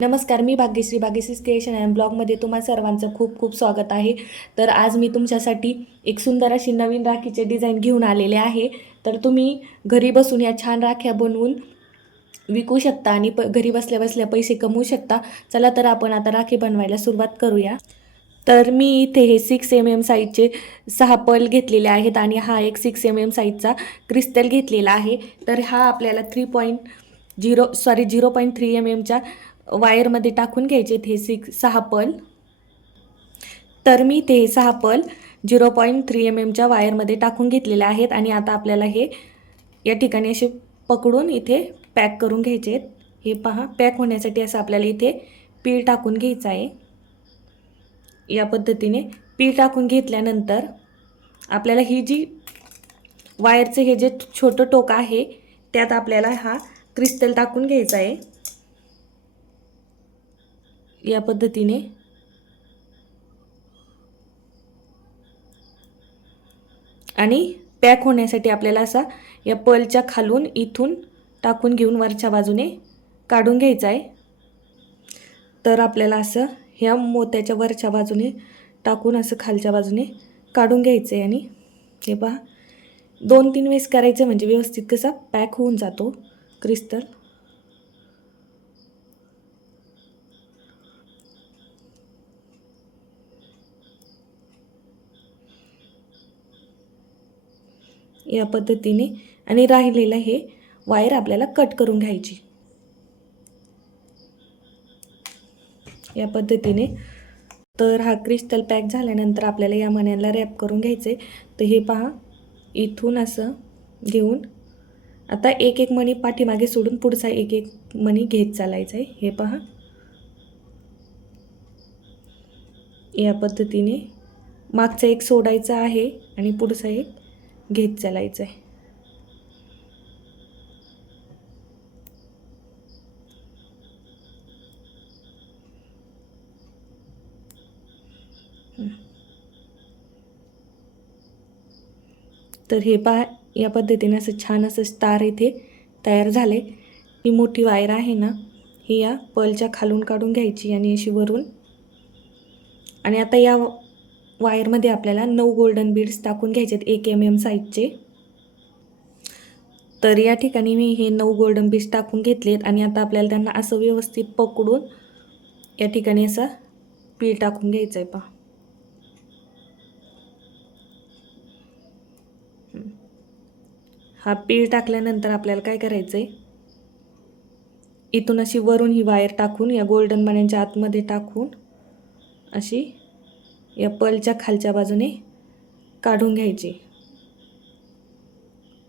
नमस्कार मी Bhagyashree. Bhagyashree creation and ब्लॉगमध्ये तुम्हा सर्वांचं खूप खूप स्वागत आहे. तर आज मी तुमच्यासाठी एक सुंदर अशी नवीन राखीचे डिझाईन घेऊन आलेले आहे. तर तुम्ही घरी बसून या छान राख्या बनवून विकू शकता आणि प घरी बसल्या बसल्या पैसे कमवू शकता. चला तर आपण आता राखी बनवायला सुरुवात करूया. तर मी इथे हे सिक्स एम एम साईजचे सहा पल घेतलेले आहेत आणि हा एक सिक्स एम एम साईजचा क्रिस्टल घेतलेला आहे. तर हा आपल्याला three point zero sorry zero point three M एमच्या वायरमध्ये टाकून घ्यायचे हे सिक्स सहा पल. तर मी ते सहा पल झिरो पॉईंट थ्री एम एमच्या वायरमध्ये टाकून घेतलेले आहेत आणि आता आपल्याला हे या ठिकाणी असे पकडून इथे पॅक करून घ्यायचे आहेत. हे पहा पॅक होण्यासाठी असं आपल्याला इथे पीळ टाकून घ्यायचं आहे. या पद्धतीने पीळ टाकून घेतल्यानंतर आपल्याला ही जी वायरचं हे जे छोटं टोकं आहे त्यात आपल्याला हा क्रिस्टल टाकून घ्यायचा आहे. या पद्धतीने. आणि पॅक होण्यासाठी आपल्याला असा या पलच्या खालून इथून टाकून घेऊन वरच्या बाजूने काढून घ्यायचं आहे. तर आपल्याला असं ह्या मोत्याच्या वरच्या बाजूने टाकून असं खालच्या बाजूने काढून घ्यायचं आहे. आणि हे पहा दोन तीन वेळेस करायचं म्हणजे व्यवस्थित कसा पॅक होऊन जातो क्रिस्टल. या पद्धतीने आणि राहिलेलं हे वायर आपल्याला कट करून घ्यायची. या पद्धतीने तर हा क्रिस्टल पॅक झाल्यानंतर आपल्याला या मण्याला रॅप करून घ्यायचे तर हे पहा इथून असं घेऊन आता एक एक मणी पाठीमागे सोडून पुढचा एक एक मणी घेत चालायचं आहे हे पहा. या पद्धतीने मागचा एक सोडायचा आहे आणि पुढचा एक घेत चालायचं आहे तर हे पहा या पद्धतीने असं छान असं स्टार इथे तयार झाले ही मोठी वायर आहे ना ही या पलच्या खालून काढून घ्यायची आणि अशी वरून. आणि आता या वायरमध्ये आपल्याला नऊ गोल्डन बीड्स टाकून घ्यायचे आहेत एक एम एम साईजचे तर या ठिकाणी मी हे नऊ गोल्डन बीड्स टाकून घेतलेत आणि आता आपल्याला त्यांना असं व्यवस्थित पकडून या ठिकाणी असं पीळ टाकून घ्यायचं आहे पहा. हा पीळ टाकल्यानंतर आपल्याला काय करायचं आहे इथून अशी वरून ही वायर टाकून या गोल्डन मण्यांच्या आतमध्ये टाकून अशी या पलच्या खालच्या बाजूने काढून घ्यायची.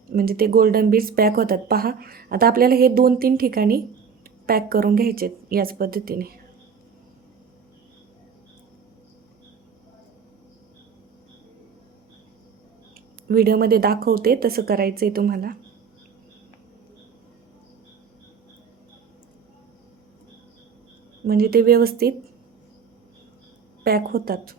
म्हणजे ते गोल्डन बीड्स पॅक होतात. पहा आता आपल्याला हे दोन तीन ठिकाणी पॅक करून घ्यायचे याच पद्धतीने. व्हिडिओमध्ये दाखवते तसं करायचं आहे तुम्हाला. म्हणजे ते व्यवस्थित पॅक होतात.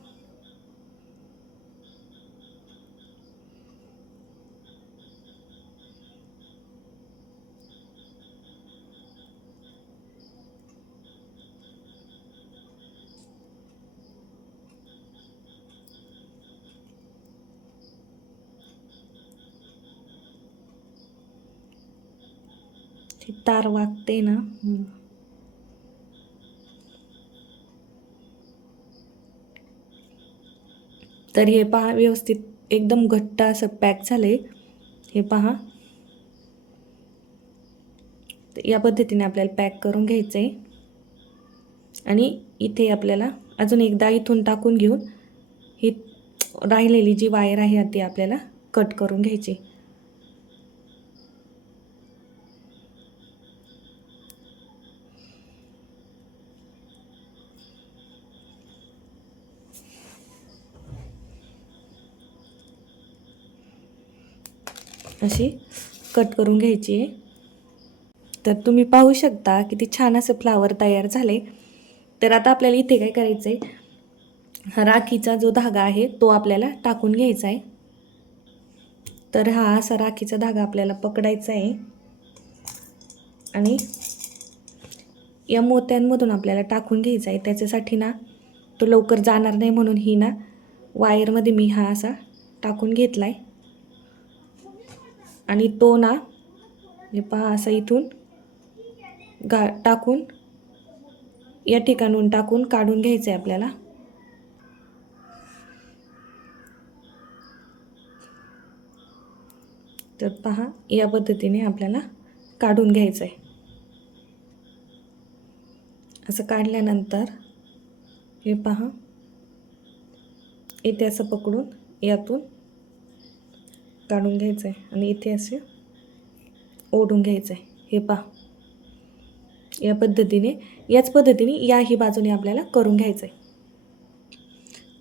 ती तार वागते ना. तर हे पहा व्यवस्थित एकदम घट्ट असं पॅक झालंय. हे पहा. या पद्धतीने आपल्याला पॅक करून घ्यायचं आहे आणि इथे आपल्याला अजून एकदा इथून टाकून घेऊन ही राहिलेली जी वायर आहे ती आपल्याला कट करून घ्यायची. अशी कट करून घ्यायची. आहे तर तुम्ही पाहू शकता किती छान असं फ्लावर तयार झाले. तर आता आपल्याला इथे काय करायचं आहे राखीचा जो धागा आहे तो आपल्याला टाकून घ्यायचा आहे तर हा असा राखीचा धागा आपल्याला पकडायचा आहे आणि या मोत्यांमधून आपल्याला टाकून घ्यायचा आहे त्याच्यासाठी ना तो लवकर जाणार नाही म्हणून ही ना वायरमध्ये मी हा असा टाकून घेतला आहे आणि तो ना हे पहा असा इथून गा टाकून या ठिकाणून टाकून काढून घ्यायचं आहे आपल्याला. तर पहा या पद्धतीने आपल्याला काढून घ्यायचं आहे असं काढल्यानंतर हे पहा इथे असं पकडून यातून काढून घ्यायचं आहे आणि इथे असे ओढून घ्यायचं आहे हे पहा. या पद्धतीने याच पद्धतीने याही बाजूने आपल्याला करून घ्यायचं आहे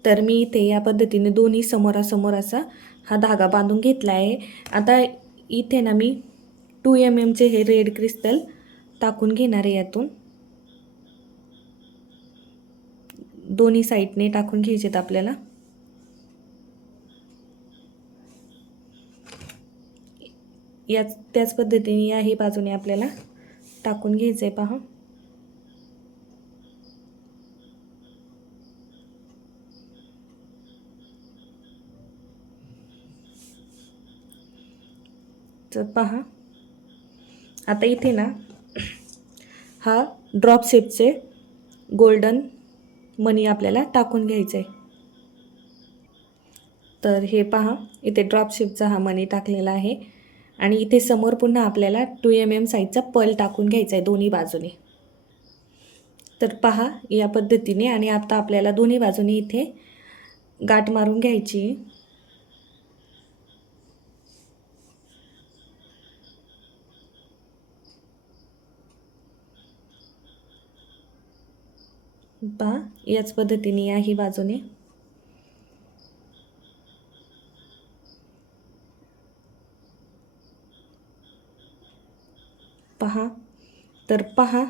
तर मी इथे या पद्धतीने दोन्ही समोरासमोर असा हा धागा बांधून घेतला आहे आता इथे ना मी टू एम एमचे हे रेड क्रिस्टल टाकून घेणार आहे यातून. दोन्ही साईडने टाकून घ्यायचेत आपल्याला. याच त्याच पद्धतीने याही बाजूने आपल्याला टाकून घ्यायचं आहे पहा. तर पहा. आता इथे ना हा ड्रॉप शेपचे गोल्डन मनी आपल्याला टाकून घ्यायचं आहे तर हे पहा इथे ड्रॉप शेपचा हा मनी टाकलेला आहे. आणि इथे समोर पुन्हा आपल्याला टू एम एम साईजचा पल टाकून घ्यायचा आहे दोन्ही बाजूने. तर पहा या पद्धतीने आणि आता आपल्याला दोन्ही बाजूने इथे गाठ मारून घ्यायची. पहा याच पद्धतीने याही बाजूने. पहा. तर पहा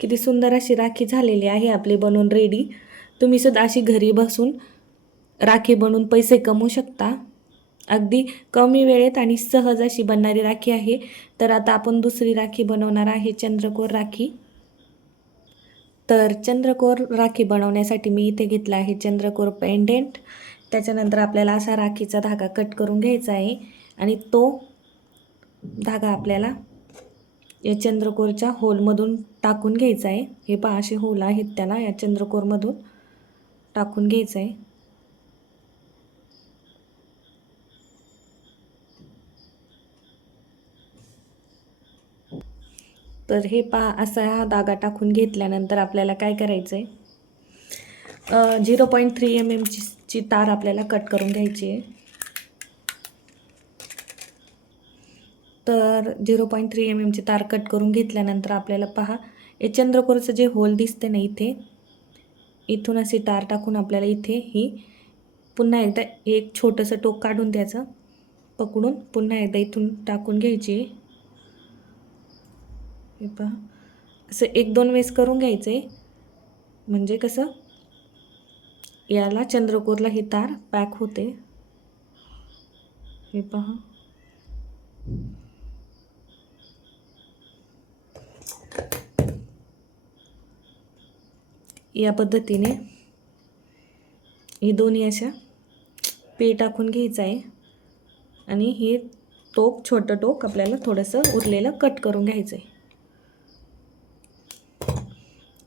किती सुंदर अशी राखी झालेली आहे आपली बनवून रेडी. तुम्ही सुद्धा अशी घरी बसून राखी बनवून पैसे कमवू शकता. अगदी कमी वेळेत आणि सहज अशी बनणारी राखी आहे. तर आता आपण दुसरी राखी बनवणार आहे चंद्रकोर राखी. तर चंद्रकोर राखी बनवण्यासाठी मी इथे घेतला आहे चंद्रकोर पेंडेंट त्याच्यानंतर आपल्याला असा राखीचा धागा कट करून घ्यायचा आहे आणि तो धागा आपल्याला या चंद्रकोरच्या होलमधून टाकून घ्यायचं आहे हे पहा असे होल आहेत त्याला. या चंद्रकोरमधून टाकून घ्यायचं आहे तर हे पहा असा हा धागा टाकून घेतल्यानंतर आपल्याला काय करायचं आहे झिरो पॉईंट थ्री एम एमची ची तार आपल्याला कट करून घ्यायची आहे. तर झिरो पॉईंट थ्री एम एमची तार कट करून घेतल्यानंतर आपल्याला पहा हे चंद्रकोरचं जे होल दिसते ना इथे इथून अशी तार टाकून आपल्याला इथे ही पुन्हा एकदा एक छोटंसं टोक काढून द्यायचं. पकडून पुन्हा एकदा इथून टाकून घ्यायची. हे पहा असं एक दोन वेळेस करून घ्यायचं आहे म्हणजे कसं याला चंद्रकोरला ही तार पॅक होते. हे पहा. या पद्धतीने हे दोन्ही अशा पे टाकून घ्यायचं आहे. आणि हे टोक छोटं टोक आपल्याला थोडंसं उरलेलं कट करून घ्यायचं आहे.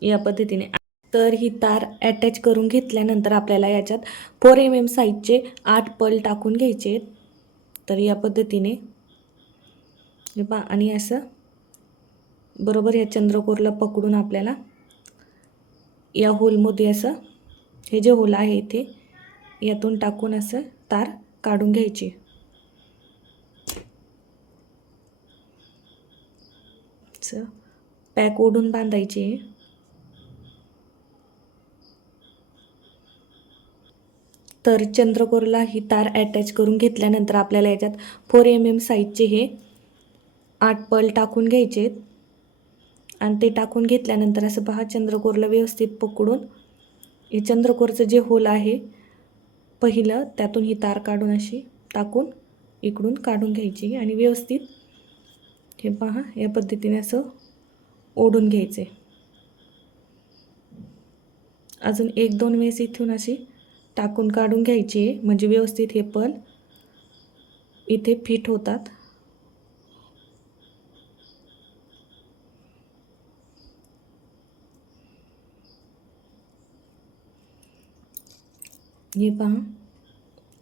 या पद्धतीने. तर ही तार अटॅच करून घेतल्यानंतर आपल्याला याच्यात फोर एम एम साईजचे आठ पल टाकून घ्यायचे तर या पद्धतीने. हे आणि असं बरोबर या चंद्रकोरला पकडून आपल्याला या होलमध्ये असं हे जे होल आहे इथे यातून टाकून असं तार काढून घ्यायची. पॅक ओढून बांधायची. तर चंद्रकोरला ही तार अटॅच करून घेतल्यानंतर आपल्याला याच्यात फोर एम एम साईजचे हे आठ पल टाकून घ्यायचे आणि ते टाकून घेतल्यानंतर असं पहा चंद्रकोरला व्यवस्थित पकडून हे चंद्रकोरचं जे होल आहे पहिलं त्यातून ही तार काढून अशी टाकून इकडून काढून घ्यायची आणि व्यवस्थित हे पहा या पद्धतीने असं ओढून घ्यायचे. अजून एक दोन वेळेस इथून अशी टाकून काढून घ्यायची आहे म्हणजे व्यवस्थित हे पण इथे फिट होतात. हे पहा.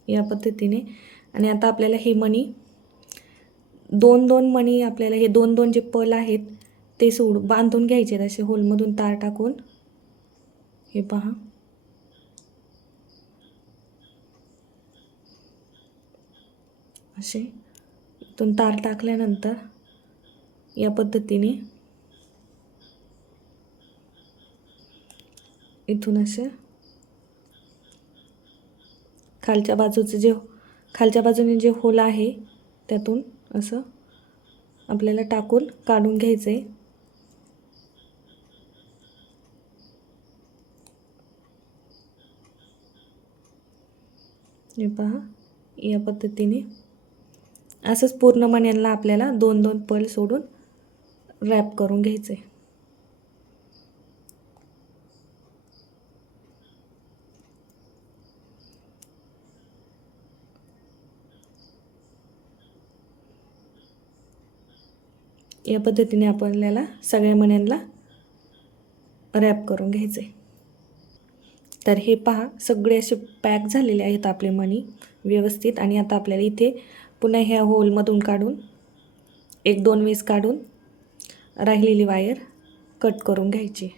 या पद्धतीने. आणि आता आपल्याला हे मणी दोन दोन मणी आपल्याला हे दोन दोन जे पल आहेत ते सोड बांधून घ्यायचे असे होलमधून तार टाकून. हे पहा. असे. इथून तार टाकल्यानंतर या पद्धतीने इथून असे खालच्या बाजूचं जे खालच्या बाजूने जे होल आहे त्यातून असं आपल्याला टाकून काढून घ्यायचं आहे हे पहा या पद्धतीने असंच पूर्ण मण्यांना आपल्याला दोन दोन पल सोडून रॅप करून घ्यायचं आहे या पद्धतीने आपल्याला सगळ्या मण्यांना रॅप करून घ्यायचं. आहे तर हे पहा सगळे असे पॅक झालेले आहेत आपले मणी व्यवस्थित. आणि आता आपल्याला इथे पुन्हा ह्या होलमधून काढून एक दोन वेस काढून राहिलेली वायर कट करून घ्यायची.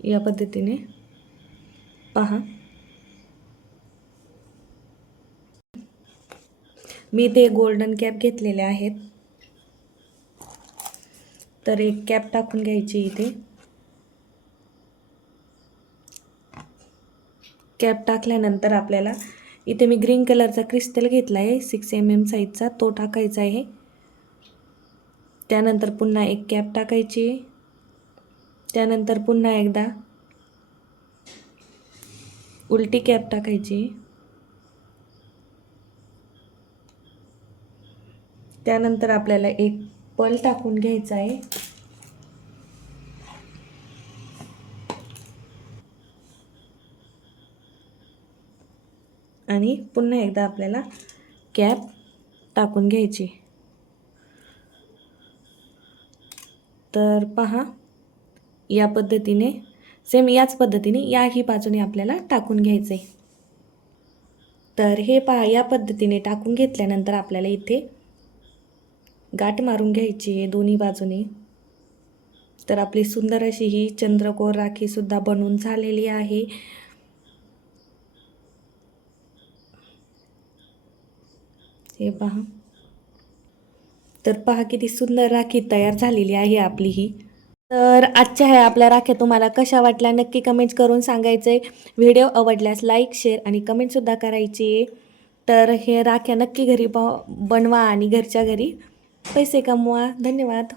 या पद्धतीने पहा. मी ते गोल्डन कॅप घेतलेले आहेत. तर एक कॅप टाकून घ्यायची इथे. कॅप टाकल्यानंतर आपल्याला इथे मी ग्रीन कलरचा क्रिस्टल घेतला आहे सिक्स एम एम साईजचा तो टाकायचा आहे. त्यानंतर पुन्हा एक कॅप टाकायची. आहे त्यानंतर पुन्हा एकदा उलटी कॅप टाकायची. त्यानंतर आपल्याला एक पल टाकून घ्यायचा आहे. आणि पुन्हा एकदा आपल्याला कॅप टाकून घ्यायची. तर पहा या पद्धतीने सेम याच पद्धतीने याही बाजूने आपल्याला टाकून घ्यायचे तर हे पहा या पद्धतीने टाकून घेतल्यानंतर आपल्याला इथे गाठ मारून घ्यायची आहे दोन्ही बाजूने. तर आपली सुंदर अशी ही चंद्रकोर राखीसुद्धा बनवून झालेली आहे. हे पहा. तर पहा किती सुंदर राखी तयार झालेली आहे आपली ही. तर आजच्या ह्या आपल्या राख्या तुम्हाला कशा वाटल्या नक्की कमेंट्स करून सांगायचं आहे व्हिडिओ आवडल्यास लाईक शेअर आणि कमेंटसुद्धा करायची. आहे तर हे राख्या नक्की घरी बनवा आणि घरच्या घरी पैसे कमवा. धन्यवाद.